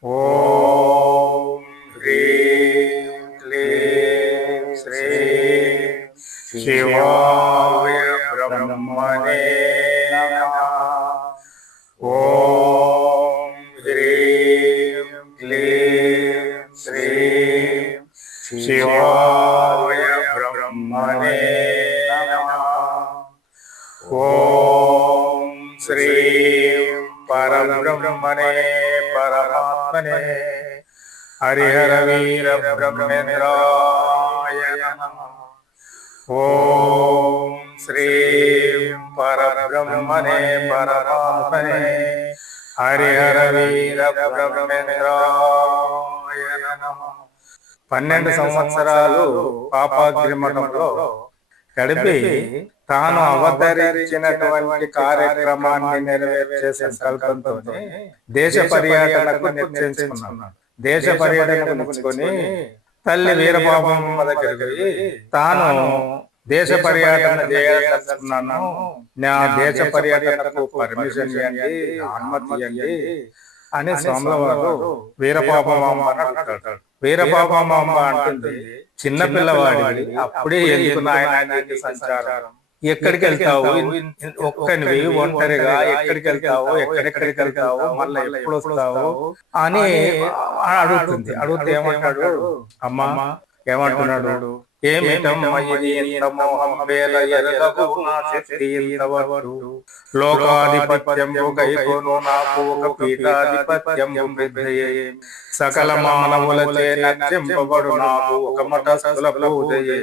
Oh. ब्रह्मेन्द्राय ॐ श्रीं परब्रह्मणे परमात्मने హరిహరవీరబ్రహ్మేంద్రాయ పన్నెండు సంవత్సరాలు పాపాగ్రిమఠంలో గడిపి తాను అవతరించినటువంటి కార్యక్రమాన్ని నెరవేర్చే సంకల్పంతో దేశ పర్యటనకు నిర్ణయించుకున్నాను దేశ పర్యటన తల్లి వీరబాబమ్మ దగ్గరికి తాను దేశ పర్యటన చేయాలనుకున్నాను నా దేశ పర్యటనకు పర్మిషన్ ఇవ్వండి అనుమతి ఇవ్వండి అని సోమలవారు వీరబాబమ్మ అంటాడు వీరబాబమ్మ అంటుంది చిన్న పిల్లవాడి అప్పుడే ఎందుకు నాయన సంచారం ఎక్కడికి వెళ్తావు ఒక్కనివి ఒంటరిగా ఎక్కడికి వెళ్తావు ఎక్కడెక్కడికి వెళ్తావు మళ్ళీ ఎప్పుడు వస్తావు అని అడుగుతుంది అడుగుతే ఏమంటాడు అమ్మా ఏమంటున్నాడు లోకాధిపత్యము గైకోను నాకు ఒక పీఠాధిపత్యము విద్యయే సకల మానవులచే నత్యంపబడు నాకు ఒక మఠస్థుల పూజయే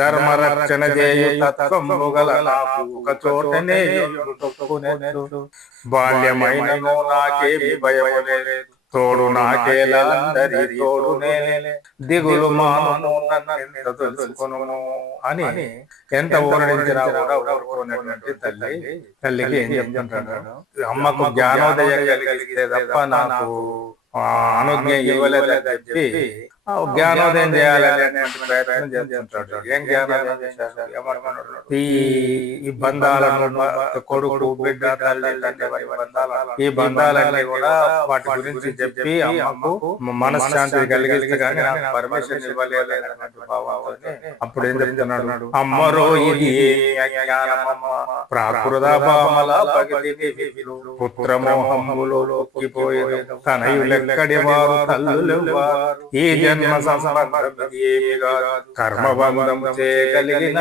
ధర్మ రక్షణ చేయు తత్వము గల నాకు ఒక చోటనే బాల్యమైన నాకేమి భయము లేదు తోడు నాకేలా తోడు నేనే దిగులు మాను తెలుసుకును అని ఎంత ఊరడించినా కూడా ఊరుకునేటువంటి తల్లి తల్లికి ఏం చెప్తుంటాడు అమ్మకు జ్ఞానోదయం కలిగితే తప్ప నాకు అనుజ్ఞ ఇవ్వలేదని చెప్పి జ్ఞానోదయం చేయాలని ప్రయత్నం చేస్తుంటాడు ఏం జ్ఞానోదయం ఈ ఈ బంధాలను కొడుకు బిడ్డ తల్లి ఈ బంధాలన్నీ కూడా వాటి గురించి చెప్పి మనశ్శాంతి కలిగిస్తే కానీ పరమేశ్వర ఇవ్వలేదు అప్పుడు ఏం చెప్తున్నాడు అమ్మరో ఇది ప్రాకృత భామల పుత్రమోహములో తనయులెక్కడి వారు తల్లులు ఈ జన్మ సంబంధమేమిగా చేయగలిగిన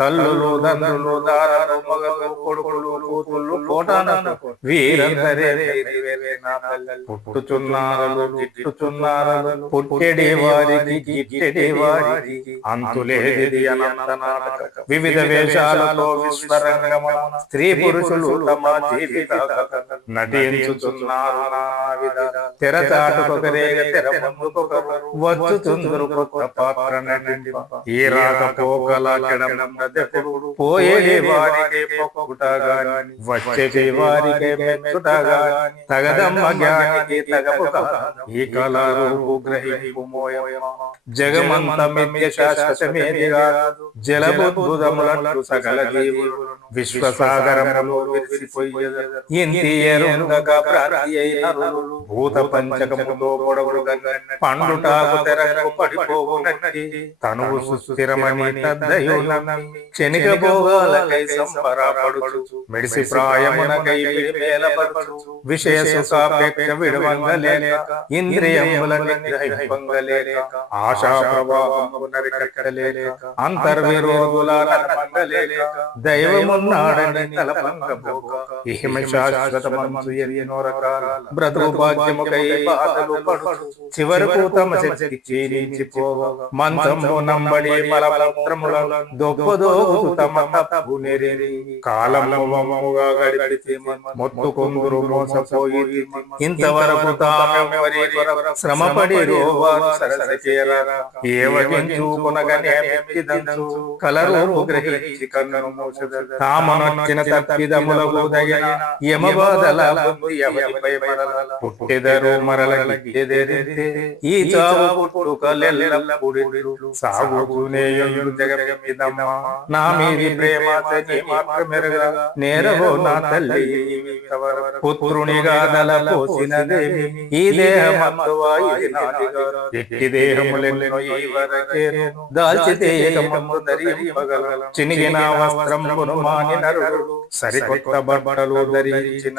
తల్లులు మగలు కొడుకులు కూతుళ్ళు వీరందరే పుట్టెడి వారికి గిట్టెడి వారికి అంతులేది వివిధ వేషాలలో విశ్వరంగ స్త్రీ పురుషులు తమ జీవిత నటించుతున్నారు తెరచాటుకొకరేగ తెర వచ్చుచుందరు కొత్త పాత్ర ఈ రాక పోకల జలబుద్భుతములను సకల జీవులను విశ్వసాగరములో ఇంద్రియ നേരുണ്ടക ഭൂതപഞ്ചകമുതോ കൊടകുളുകൻ മെഡിസി വിഷയ ఆశా అంతర్విరోధుల నడపలేక దైవమున్నాడని తలపంగబోక ఇహిమ శాశ్వతమ చివరకు తమ శక్తి నంబడి దొప్పదోగు తమ తప్పు కాలముగా మోసపోయి ఇంతవరకు తామెవరి శ్రమపడి రోవారు మరల బుద్ధి ఎవరిపై మరల పుట్టెదరు మరల గిట్టెదెరితే ఈ చావు పుట్టుకలెల్లప్పుడిట్లు సాగుతూనేయుడు జగమిదమ్మ నా మీది ప్రేమ చని మాత్రమెరగ నేరవో నా తల్లి పుత్రునిగా నల పోసినదేమి ఈ దేహమత్వాయి ఎట్టి సరికొత్త బట్టలు ధరించిన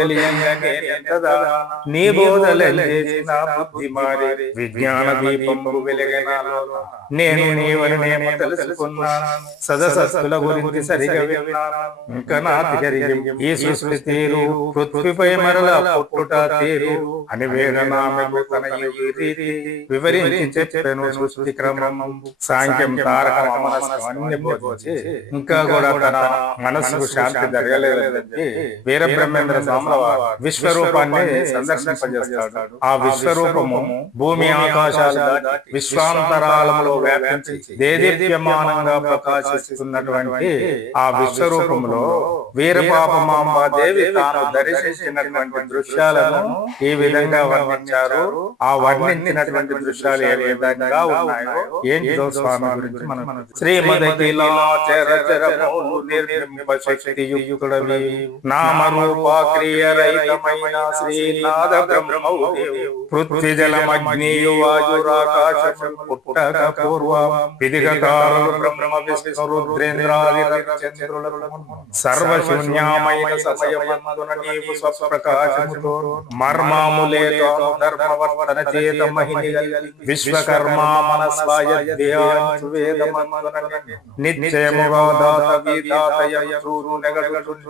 తెలియని నీ విజ్ఞాన నేను గురించి సరిగా ఇంకా తీరు పృథ్వీపై మరల పుట్టుట తీరు అని వేదనామెకు వివరించి సృష్టి క్రమం సాంఖ్యం తారక ఇంకా కూడా తన మనసుకు శాంతి జరగలేదు వీరబ్రహ్మేంద్ర స్వాముల విశ్వరూపాన్ని ఆ విశ్వరూపము భూమి ఆకాశాలు విశ్వాంతరాలములో వ్యాపించి దేదీప్యమానంగా ప్రకాశిస్తున్నటువంటి ఆ విశ్వరూపములో వీరపాపమాంబాదేవి తాను దర్శించినటువంటి దృశ్యాలను ఈ విధంగా వర్ణించారు ఆ వర్ణించినటువంటి దృశ్యాలు ఏ విధంగా ఉన్నాయో ఏంటో స్వామి గురించి మనం శ్రీమదకిలాచరచర నిర్మింబ నామరూపాక్రియ రహితమైన శ్రీనాథ బ్రహ్మవు పృథ్వీ జలమగ్నియు వాయురాకాశం పుట్టక పూర్వ విధిగతారులు బ్రహ్మ విష్ణు రుద్రేంద్రాది సర్వశూన్యామైన సమయమందున నీవు స్వప్రకాశముతో మర్మాములేతో ధర్మవర్తన చేత మహిళ విశ్వకర్మా మనస్వాయ ధ్యాన్ వేదమందున నిత్యముగా దాత వీదాతయ చూరు నెగడు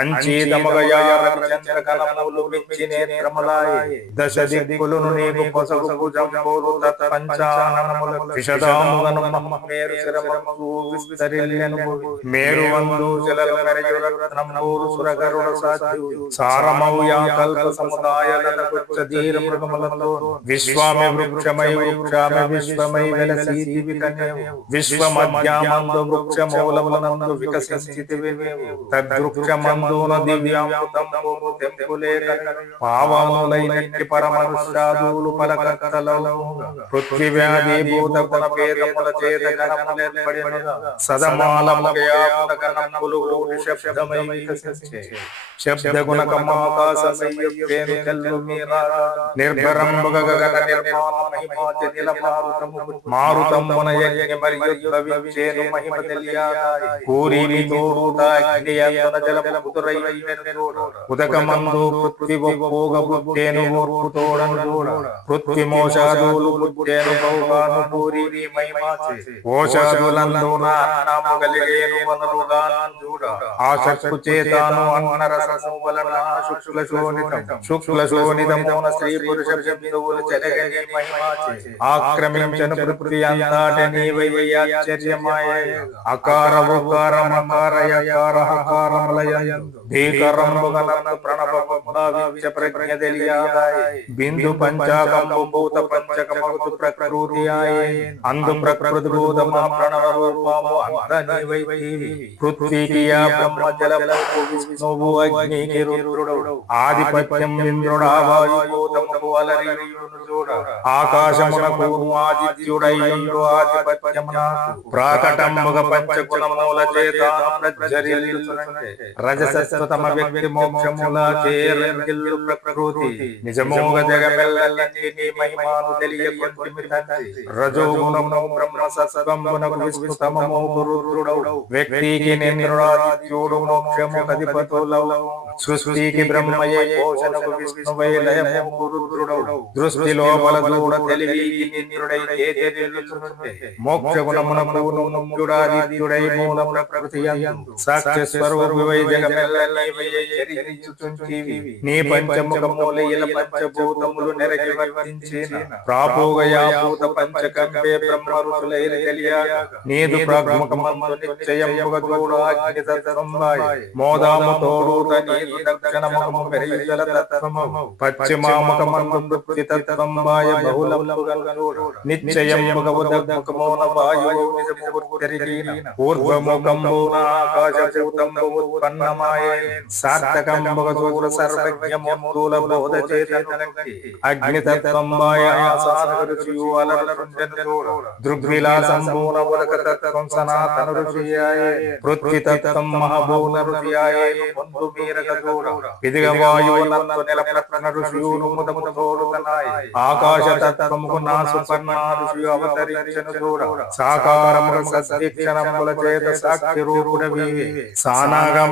ಅಂಚೇದಮಗಯಾರಚಂದ್ರಕಲಮೌಲುಬಿಚ್ಚಿನೇತ್ರಮಲಾಯೆ ಮೇರು ಒಂದು ಜಲಲ ಮೆರೆಯುರತ್ನಂಬೂರು ಸುರಗರುಡ ಸಾಧ್ಯು ಸಾರಮೌಯ ಕಲ್ಪ ಸಮುದಾಯದ ಕುಚ್ಚ ಧೀರ ಮೃಗಮಲೋ ವಿಶ್ವಾಮಿ ವೃಕ್ಷಮೈ ವೃಕ್ಷಾಮಿ ವಿಶ್ವಮೈ ವೆಲಸೀತಿ ವಿಕನ್ಯವು ವಿಶ್ವಮಧ್ಯಾಮಂದು ವೃಕ್ಷ ಮೌಲಮನಂದು ವಿಕಸಿಸಿತಿವೆ ತದ್ರುಕ್ దుర్గమందున పావములైనట్టి పరమనుష్యాదులు పలకత్తలలో పృథ్వీ వ్యాధి భూత గుణ పేదముల చేత గణములేర్పడిన సదమాలములు శబ్దమై శబ్ద గుణకమాకాశమయ్యేను నిర్భరంబుగ గగన నిర్మాణమహిమాచ నిలమారుతము మారుతమున యజ్ఞ మరియు భవిష్యేను మహిమ తెలియాలి కూరిని తోడుట అగ్నియ ಉದಕಮಂದು ಪೃಥ್ವಿವೋಗಬುತ್ತೇನುತೋಡನೋಡ ಪೃಥ್ವಿಮೋಷಾದೂಲು ಬುತ್ತೇನು ಬಹುಗಾನು ಪೂರಿ ಮೈಮಾಚೆ ಓಷಾದುಲಂದೋನಾಮಗಲಿಗೇನು ಮನರುಗಾನೂಡ ಆಸಕ್ತು ಚೇತಾನು ಅನ್ನರಸಮೂಲನ ಶುಕ್ಲ ಶೋನಿತಂ ಶುಕ್ಲ ಶೋನಿತಂ ಮೌನ ಸ್ತ್ರೀ ಪುರುಷ ಬಿಂದುವುಲು ಚಲಗಲಿ ಮಹಿಮಾಚೆ ಆಕ್ರಮಿಂಚನು ಪೃಥ್ವಿಯಂತಾಟ ನೀವೈ ಆಶ್ಚರ್ಯಮಾಯ ಅಕಾರ ಉಕಾರ ಮಕಾರ ಯಕಾರ ಹಕಾರ ಮಲ ഭയം ഭീകരമ്പു കലർന്ന് പ്രണവഭാവിച്ച പ്രജ്ഞതലിയാതായി ബിന്ദു പഞ്ചാകം ഭൂത പഞ്ചകമൗതു പ്രകൃതിയായി അന്തു പ്രകൃതിഭൂതമാ പ്രണവരൂപമോ പൃഥ്വികിയ ബ്രഹ്മജലോ അഗ്നിക്ക് രുദ്രുടു ആധിപത്യം ഇന്ദ്രുടാവായുഭൂതമുലറിയുടു ആകാശമുണക്കൂർമാദിത്യുടയുണ്ടു ആധിപത്യം പ്രാകടം മുഖ പഞ്ചകുണമൂല ചേതാ പ്രജ്വരിൽ రజసత్వతమ వ్యక్తి మోక్షముల చేరంగిల్లు ప్రకృతి నిజమోగ జగమెల్లన్నీ మహిమాను తెలియకొంటిమి తండ్రి రజోగుణమును బ్రహ్మ సత్వమునకు విస్తమము గురురుడౌ వ్యక్తికి నింద్రుడాదిత్యుడు మోక్షము కదిపతులౌ సృష్టికి బ్రహ్మయే పోషణకు విష్ణువై లయము దృష్టి లోపల దూడ తెలివికి నింద్రుడై మోక్ష గుణమునకు ముఖ్యుడాదిత్యుడై మూల ప్రకృతి సాక్షి స్వరూపివై నీ పంచముఖములైన పంచభూతములు నెరగి వర్తించిన ప్రాపోగయా భూత పంచకంపే బ్రహ్మ ఋషులైన తెలియగా నీదు ప్రాగ్ముఖమందు నిశ్చయముగ దూడాగ్ని తత్సంబాయ మోదాము తోడూట నీదు దక్షిణ ముఖము పెరియుల తత్సమము పశ్చిమాముఖమందు వృత్తి తత్సంబాయ బహుళముగ నిశ్చయముగ ఉదగ్ముఖమున వాయువు నిజము పూర్వముఖమున ఆకాశభూతము ఉత్పన్న సంపన్నమాయ సార్థకం భగవదూర సర్వజ్ఞమూల బోధ చేతనకి అగ్నితత్వంబాయ ఆసానరుచియు అలరుంజనూర ఆకాశ తత్వముకు సాక్షి రూపుడవి సానాగమ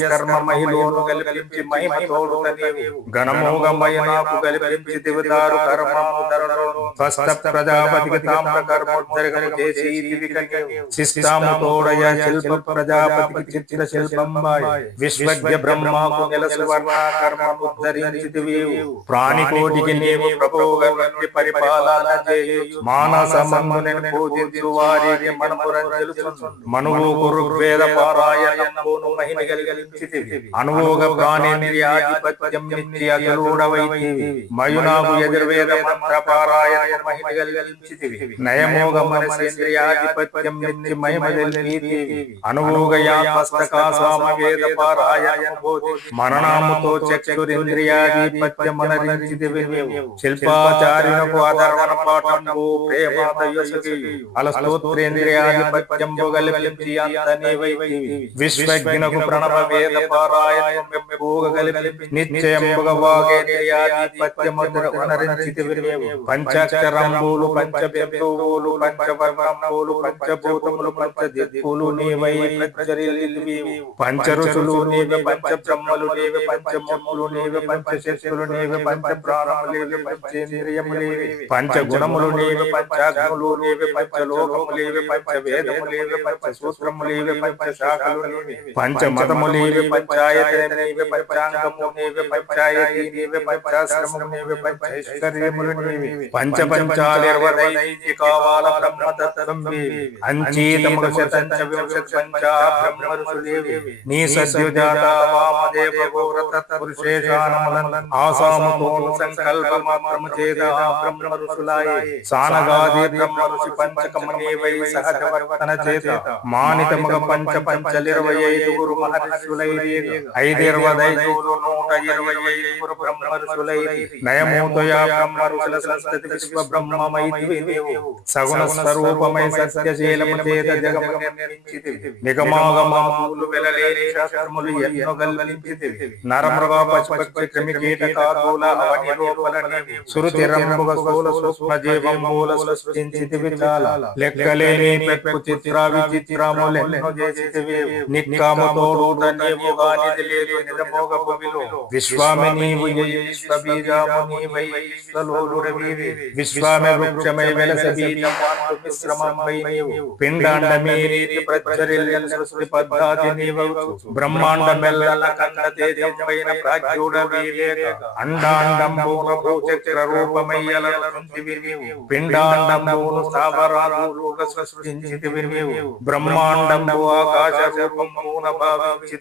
ಯಸ್ಕರ್ಮ ಮಹಿಲೋನು ಗಲಿಪಿಂಚಿ ಮಹಿಮ ತೋಡುತ್ತ ನೀವು ಗಣಮೋಗ ಮಯನಾಕು ಗಲಿಪಿಂಚಿ ದಿವದಾರು ಕರ್ಮ ಮುದರನು ಫಸ್ತ ಪ್ರಜಾಪತಿಗೆ ತಾಮ್ರ ಕರ್ಮೋದ್ಧರಿಗಳು ದೇಶಿ ದಿವಿಕನ್ಯು ಶಿಷ್ಟಾಮು ತೋಡಯ ಶಿಲ್ಪ ಪ್ರಜಾಪತಿಗೆ ಚಿತ್ರ ಶಿಲ್ಪಂಬಾಯ ವಿಶ್ವಜ್ಞ ಬ್ರಹ್ಮಾಕು ನೆಲಸುವರ್ಣ ಕರ್ಮ ಉದ್ಧರಿಂಚಿದಿವಿಯು ಪ್ರಾಣಿ ಕೋಟಿಗೆ ನೀವು ಪ್ರಭೋಗವನ್ನು ಪರಿಪಾಲನ ಜೇಯು ಮಾನಸ ಮನ್ಮನೆ ಪೂಜಿಸುವಾರಿಗೆ ಮನಪುರಂಜಲು ಮನುವು ಋಗ್ವೇದ ಪಾರಾಯಣ ಮಹಿಮೆಗಳಿಗೆ ಅನುಭೋಗ ಪ್ರಾಣೇಂದ್ರಿಯಾಧಿಪತ್ಯಂ ನಿತ್ಯ ಗರುಡವೈದೇವಿ ಮಯುನಾಭು ಯಜುರ್ವೇದ ಮಂತ್ರ ಪಾರಾಯಣ ಮಹಿಮಗಲಿಂಚಿತಿವಿ ನಯಮೋಗ ಮನಸೇಂದ್ರಿಯಾಧಿಪತ್ಯಂ ನಿತ್ಯ ಮಹಿಮದಲ್ಲಿ ಅನುಭೋಗ ಯಾ ಪಸ್ತಕ ಸ್ವಾಮ ವೇದ ಪಾರಾಯಣ ಮನನಾಮುತೋ ಚಕ್ಷುರಿಂದ್ರಿಯಾಧಿಪತ್ಯ ಮನರಿಂಚಿತಿವಿ ಶಿಲ್ಪಾಚಾರ್ಯನಕು ಆಧರ್ವಣ ಪಾಠಂಬು ಪ್ರೇಮಾದಯಸುಗಿ ಅಲಸ್ತೋತ್ರೇಂದ್ರಿಯಾಧಿಪತ್ಯಂಬು ಗಲಿಂಚಿಯಾಂತನೇ ವೈದೇವಿ ವಿಶ್ವಜ್ಞನಕು ಪ್ರಣವ పంచక్షరంబోలు పంచబిందువులు పంచవర్ణములు పంచభూతములు పంచదిక్కులు నీవై ప్రజ్వరిల్లివి పంచరుషులు నీవే పంచబ్రహ్మలు నీవే పంచములు నీవే పంచశిష్యులు నీవే పంచప్రాణములు నీవే పంచేంద్రియములు నీవే పంచగుణములు నీవే పంచాగ్నులు నీవే పంచలోకములు నీవే పంచవేదములు నీవే పంచసూత్రములు నీవే పంచశాఖలు నీవే పంచమతములు नीवे पंचायत नीवे पंचांगमु नीवे पंचायती नीवे पंचाश्रमु नीवे पंचैश्वर्यमुल नीवे పంచ పంచాలిర్వదైకావాల బ్రహ్మ తత్వం అంచీతములు శతంచ వింశత్ పంచ బ్రహ్మ ఋషులేవి నీ సద్యుజాత వామదేవ గోరత పురుషేషానమలన్ ఆసాముతోను సంకల్ప మాత్రము చేద బ్రహ్మ ఋషులాయ సానగాది బ్రహ్మ ఋషి పంచకమనేవై సహజ వర్తన చేత మానితముగ పంచ పంచలిరవై ఐదుగురు మహర్షి ಸುಲೈರಿ ಐದಿರುವದೈದು ನೂಟ ಇರುವ ಐದುರು ಬ್ರಹ್ಮರು ಸುಲೈರಿ ನಯಮೂತಯ ಬ್ರಹ್ಮರುಲ ಸಂಸ್ಥತಿ ವಿಶ್ವ ಬ್ರಹ್ಮ ಮೈತ್ರಿಯು ಸಗುಣ ಸ್ವರೂಪಮಯ ಸತ್ಯಶೀಲಮ ಚೇತ ಜಗಮ నిగమాగమాలు వెలలేని శాస్త్రములు ఎన్నో గల్వలించితివి నరమృగ పశుపక్షి క్రిమి కీటకాదుల అవని రూపలని సురుతిరంబుగ స్థూల సూక్ష్మ జీవం మూల సృష్టించితివి చాలా లెక్కలేని పెక్కు చిత్ర విచిత్రములెన్నో చేసితివి నిక్కాముతో రూట ವಿಶ್ವಾಮಿನಿ ವಿಶ್ವಬೀಜಾಮುನಿ ವೈ ಸ್ವಲೋಲುರವೀರಿ ವಿಶ್ವಾಮೆ ವೃಕ್ಷಮೈ ವೆಲಸಬೀಜಾಮಾನು ಮಿಶ್ರಮಂ ವೈ ನೀವು ಪಿಂಡಾಂಡಮೀರೀತಿ ಪ್ರಜ್ವರಿಲ್ಯನ್ ಸೃಷ್ಟಿ ಪದ್ಧಾತಿ ನೀವೌಚು ಬ್ರಹ್ಮಾಂಡಮೆಲ್ಲ ಕನ್ನತೆ ದೇವೈನ ಪ್ರಾಜ್ಯೂಢವೀರೇಗ ಅಂಡಾಂಡಂಬೂನ ಭೂಚಕ್ರ ರೂಪಮಯ್ಯಲ ಸೃಷ್ಟಿವಿ ನೀವು ಪಿಂಡಾಂಡಂಬೂನು ಸ್ಥಾವರಾಲೂಕ ಸೃಷ್ಟಿಂಚಿತಿವಿ ನೀವು ಬ್ರಹ್ಮಾಂಡಂಬು ಆಕಾಶ ರೂಪಂಬೂನ ಭಾವಿಂಚಿತ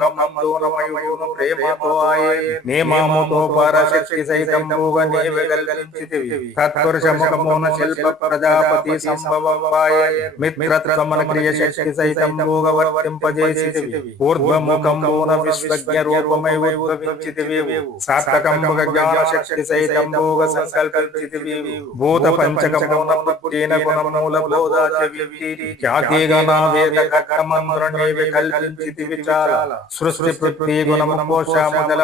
కామకమందూరమయూను ప్రేమతో ఆయ నియమముతో పరశక్తి సహితముగా నీవే కల్పించితివి తత్పురుషముఖమున శిల్ప ప్రజాపతి సంభవపాయ మిత్రత్వమున క్రియ శక్తి సహితముగా వర్తింపజేసితివి పూర్వముఖమున విశ్వజ్ఞ రూపమై ఉద్భవించితివి సార్థకముగా జ్ఞాన శక్తి సహితముగా సంకల్పించితివి భూత పంచకమున పుట్టిన గుణమూల బోధాచ విఖ్యాతిగా నా వేద కర్మ మరణే వికల్పించితి విచారా ಸೃಷ್ಟಿಪೃತ್ತಿ ಗುಣಮೋಷ ಮೊದಲ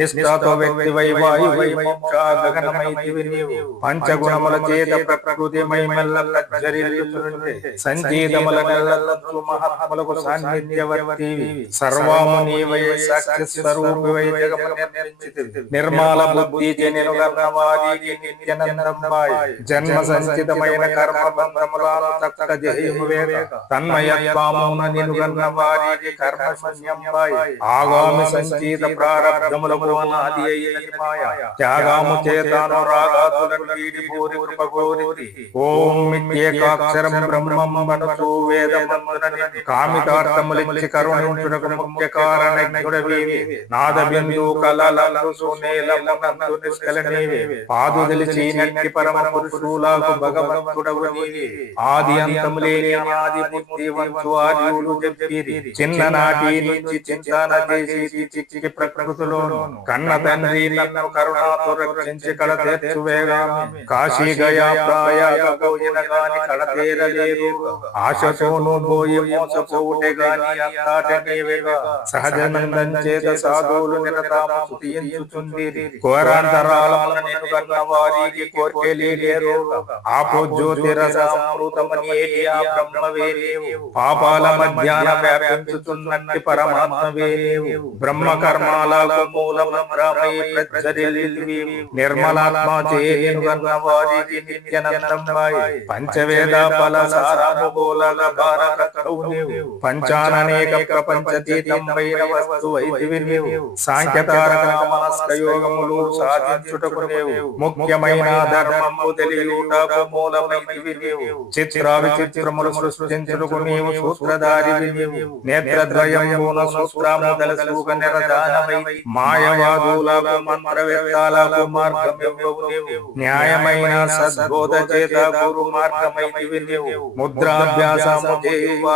ನಿಷ್ಠಾತ ವ್ಯಕ್ತಿ ವೈ ವಾಯು ವೈ ಮೋಕ್ಷ ಗಗನಮೈತಿವಿ ನೀವು ಪಂಚಗುಣಮುಲ ಚೇತ ಪ್ರಕೃತಿ ಮೈಮೆಲ್ಲ ಪ್ರಜ್ವರಿಸುతుంటే సంజీతములకల్లూ మహాత్ములకు సాన్నిధ్యవర్తివి సర్వము నీవై సాక్షి స్వరూపివై జగము నిర్మించితివి నిర్మల బుద్ధి జనులన్నవారికి నిత్యనందంబాయి జన్మ సంచితమైన కర్మ బంధములను తక్క జయము వేగ తన్మయత్వమున నినుగన్నవారి వారికి కర్మశూన్యంపై ఆగామి సంగీత ప్రారంభములకు ఆది అయినమాయ త్యాగాము చేతానురాగాతులను వీడి భూరి కృపగోరి ఓం మిత్యేకాక్షరం బ్రహ్మం మనసు వేదమందునని కామితార్థములిచ్చి కరుణించునకు ముఖ్య కారణజ్ఞుడవేవి నాద బిందు కలలలు సునేలమునందు నిష్కలనేవి పాదు తెలిసి నట్టి పరమ పురుషులకు భగవంతుడవు నీవి ఆది అంతములేని ఆది మూర్తి వంశు ఆర్యులు చెప్పి చిన్న నాటి నుంచి చింతన చేసి చిక్కి ప్రకృతిలోను కన్న తండ్రి నన్ను కరుణాతో రక్షించి కడతేవేగా కాశీ గయా ప్రాయాగా పోయిన గాని కడతేరలేదు ఆశతోను పోయి మోసపోవుటే గాని అంతాటనేవేగా సహజనందం చేత సాధువులు నిరతాము స్తుతించుచుండిరి కోరాంతరాలమున నేను కన్న వారికి కోరికే లేరు ఆపో జ్యోతిరసామృతమని ఏటి ఆ బ్రహ్మవే పాపాల మధ్యాన వ్యాపించుచున్నట్టి పరమాత్మవే బ్రహ్మ కర్మాలకు నిర్మలాత్మ చేయుగన్న భారత పంచాననేక ప్రపంచతీతం పైన వస్తు వైదివి నీవు సాంఖ్యతారక మనస్కయోగములు సాధించుటకు నీవు ముఖ్యమైన ధర్మము తెలియుటకు మూలమైతివి నీవు చిత్ర విచిత్రములు సృష్టించుటకు నీవు సూత్రధారివి నీవు నేత్రద్వయమున సూత్రము తెలుసుక నిరదానమై మాయవాదులకు మంత్రవేత్తాలకు మార్గము న్యాయమైన సద్బోధ చేత గురు మార్గమైతివి ముద్రాభ్యాసము చేయువా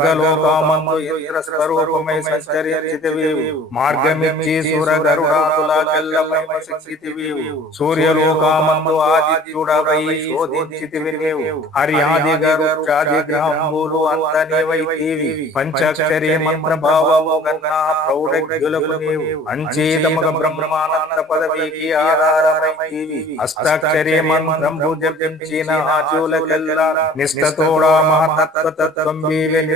స్వర్గలోకమందు ఇంద్ర స్వరూపమై సంచరించితివి మార్గమిచ్చి సూర గరుడాకుల కల్లమై వసించితివి సూర్యలోకమందు ఆదిత్యుడవై శోధించితివి హరియాది గరుడాది గ్రహములు అంతనేవైతివి పంచాక్షరి మంత్ర భావము కన్నా ప్రౌఢులకు నీవు అంచేతముగ నిష్ఠతోడా మహతత్వత్వం వీవెని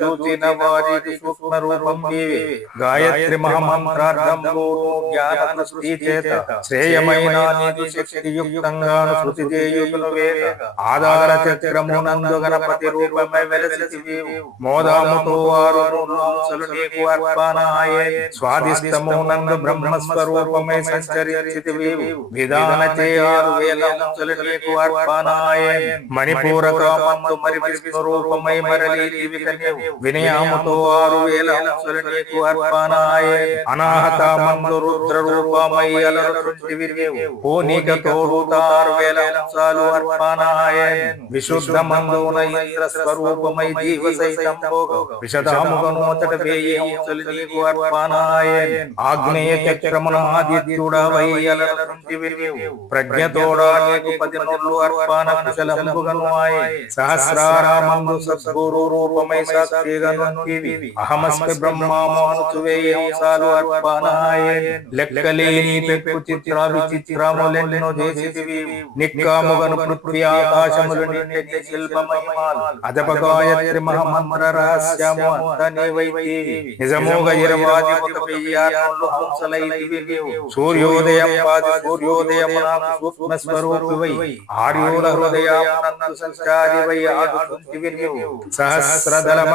చూచిన వారికి సూక్ష్మ రూపం నీవే గాయత్రి మహామంత్రార్థము జ్ఞాన సృష్టి చేత ఆధార చక్రము నందు గణపతి రూపమై మోదాముతో వారు స్వాదిష్టము నందు బ్రహ్మస్వరూపమై సంచరించితివి విధాన చేయారు వేల మరి విశ్వరూపమై మరలి వినయాముతో ఆరు వేల అంశులనీకు అర్పణాయ అనాహత మందు రుద్ర రూపమై అలరుచుంటివిర్వేవు పూనిక తోడుత ఆరు వేల అంశాలు అర్పణాయ విశుద్ధ మందున ఇంద్ర స్వరూపమై జీవ సైతం విషదాముఖను అతట వేయి అంశులు నీకు అర్పణాయ ఆగ్నేయ చక్రమున ఆదిత్యుడ వై అలరుచుంటివిర్వేవు ప్రజ్ఞతోడ నీకు పది అర్పణ కుశలంబుగను ఆయ సహస్రారామందు సద్గురు రూపమై సద్ ಅಹಮಸ್ಮಿ ಬ್ರಹ್ಮಾಮೋಹನುವೇಯಂಸಾರ್ಪಣಾಯ ಲೆಕ್ಕಲೇನಿ ಪೆಕ್ಕುಚಿತ್ರ ವಿಚಿತ್ರಮುಲೆನ್ನು ದೇಶಿವಿ ನಿಕ್ಕಾಮುಗನು ಪೃಥ್ವಿಯಾಕಾಶಮುಲು ನಿತ್ಯ ಶಿಲ್ಪಮಹಿಮಾಲ್ ಅದಪಗಾಯತ್ರಿ ಮಹಮಂತ್ರ ರಹಸ್ಯಮು ಅಂತನೇ ವೈತಿ ನಿಜಮೋಗ ಇರವಾದಿ ಮುಖಪಿಯಾರನ್ನು ಹಂಸಲೈದಿವಿಯು ಸೂರ್ಯೋದಯಂ ಪಾದಿ ಸೂರ್ಯೋದಯಂ ಸೂಕ್ಷ್ಮ ಸ್ವರೂಪಿ ವೈ ಆರ್ಯೋದ ಹೃದಯ ಸಂಸ್ಕಾರಿ ವೈ ಆಗುತ್ತಿವಿಯು ಸಹಸ್ರದಲಮ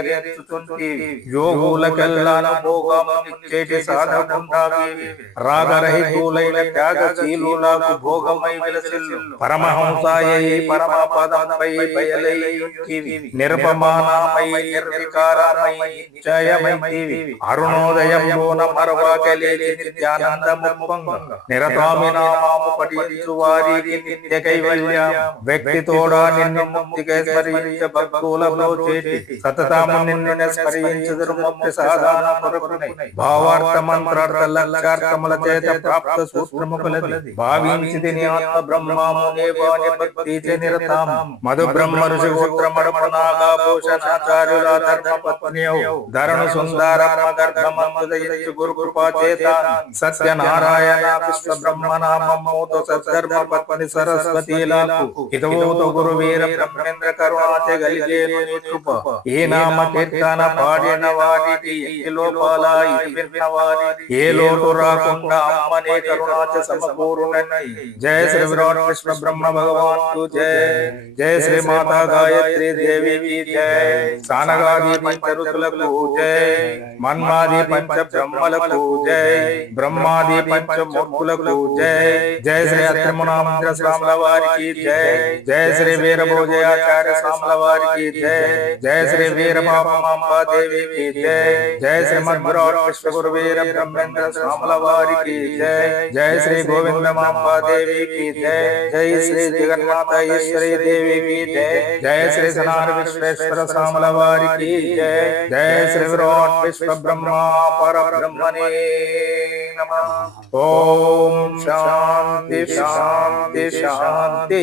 యోగులకెల్లానభోగమునిచ్చేటి సాధకుండావి రాగరహితులైన త్యాగశీలులకు భోగమై విలసిల్లు పరమహంసాయై పరమపదంపై బయలైయుంటివి నిర్పమానామై నిర్వికారమై నిశ్చయమైతివి అరుణోదయంలోన మరవాకలేచి నిత్యానందముప్పంగ నిరతామి నామాము పఠించు వారికి నిత్య కైవల్యం వ్యక్తితోడా నిన్ను ముక్తికై స్మరించ భక్తులలో చేటి సతతం निन्नस्परियञ्चदर्मोऽप्यसाधाना परपुनै भावार्थ मन्त्रार्थ लक्षार्थ ब्रह्म ऋषिगोत्रमर्पणागाभूषणाचार्युला धर्मपत्न्यौ धरणु सरस्वती लालु हितवोत गुरुवीर ब्रह्मेन्द्र करुणाते ये नाम जय श्री विराट कृष्ण ब्रह्म भगवान जय जय श्री माता गायत्री देवी जय सानगादी पंचरुद्रलकु जय मनमादी पंच ब्रह्मलकु जय ब्रह्मादी पंच मूर्खलकु जय जय श्री अत्रमुनाम श्रामलवार की जय जय श्री वीर आचार्य श्रामलवार की जय जय श्री वीर దేవి की जय जय श्रीमद विश्व गुरुवीर ब्रह्मेंद्र स्वामल वारी की जय जय श्री गोविंद मांबा देवी की जय जय श्री जगन्माता ईश्वरी देवी की जय जय श्री सनार विश्वेश्वर स्वामल वारी की जय जय श्री विराट विश्व ब्रह्मा पर ब्रह्मणे नमः ओम शांति शांति शांति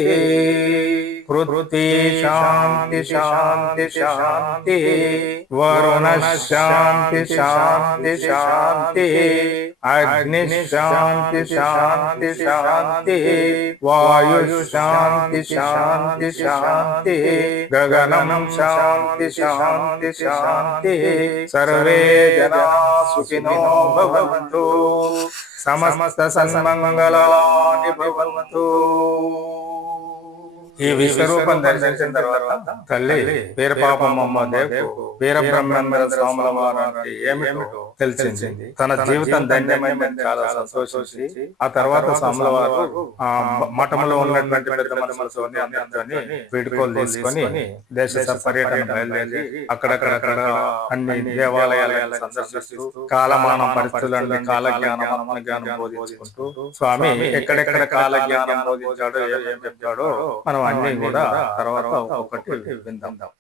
कृति शांति शांति शांति वरुण शांति शांति शांति अग्नि शांति शांति शांति वायु शांति शांति शांति गगनम शांति शांति शांति सर्वे जना सुखिनो भवन्तु సమస్త సన్మంగళాన్ని భవంతు ఈ విశ్వరూపం దర్శించిన తర్వాత తల్లి వీరపాపమ్మ దేవు వీరబ్రహ్మ స్వాముల వారు ఏమిటో తెలిసింది తన జీవితం ధన్యమైన చాలా సంతోషించి ఆ తర్వాత సమలవారు మఠంలో ఉన్నటువంటి పెద్ద మనసుని అందరినీ వీడుకోలు తీసుకొని దేశ పర్యటన బయలుదేరి అక్కడక్కడ అన్ని దేవాలయాలు సందర్శిస్తూ కాలమాన పరిస్థితులను కాల జ్ఞానం జ్ఞానం బోధించుకుంటూ స్వామి ఎక్కడెక్కడ కాల జ్ఞానం బోధించాడో ఏం చెప్పాడో మనం అన్ని కూడా తర్వాత ఒకటి విందాం